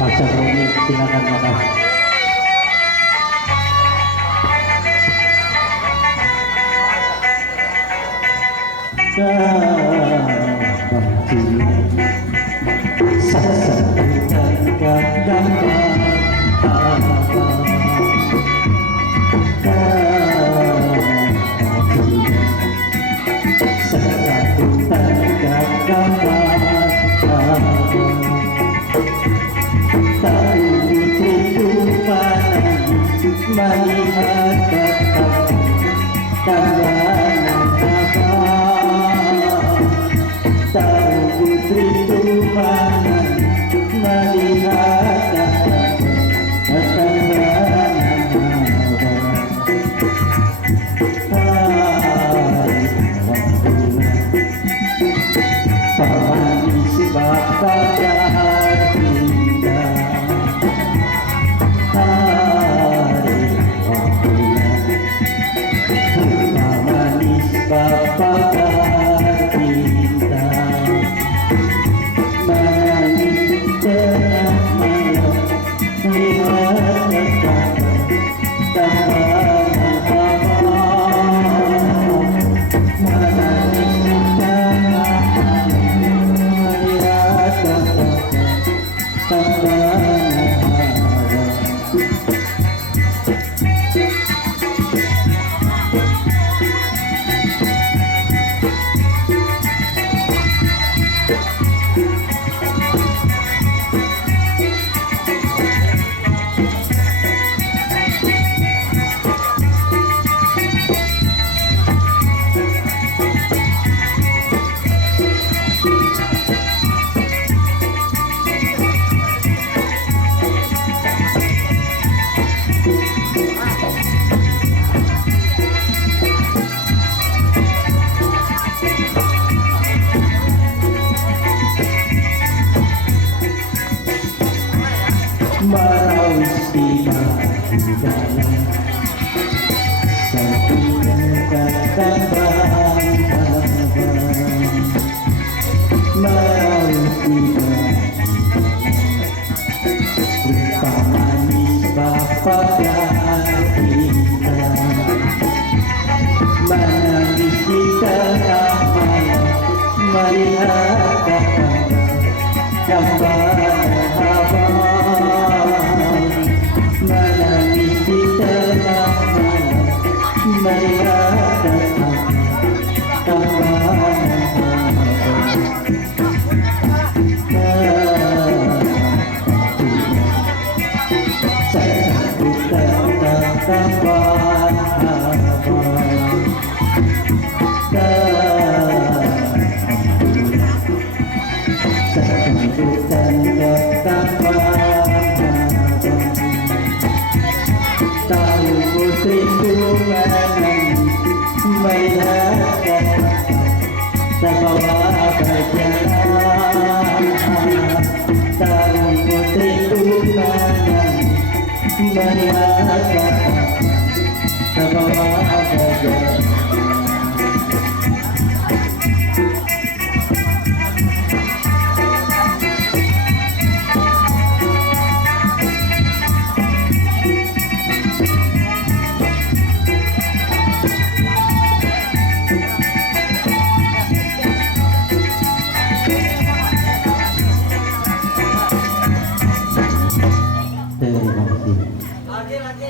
Mas Roni, silakan makasih. Melihat tahu putriku mana melihat pemanis bapak jahat indah. Bapak kita menangis tengah malam, lihat menangis tengah merawis tiba di dalam satu katakan merawis tiba rupa manis bapak kita menangis di tengah malam melihat gambar menangis di tengah malam melihat tahu putriku melihat terbawa berjalan, tahu putriku melihat terbawa berjalan. Terima kasih.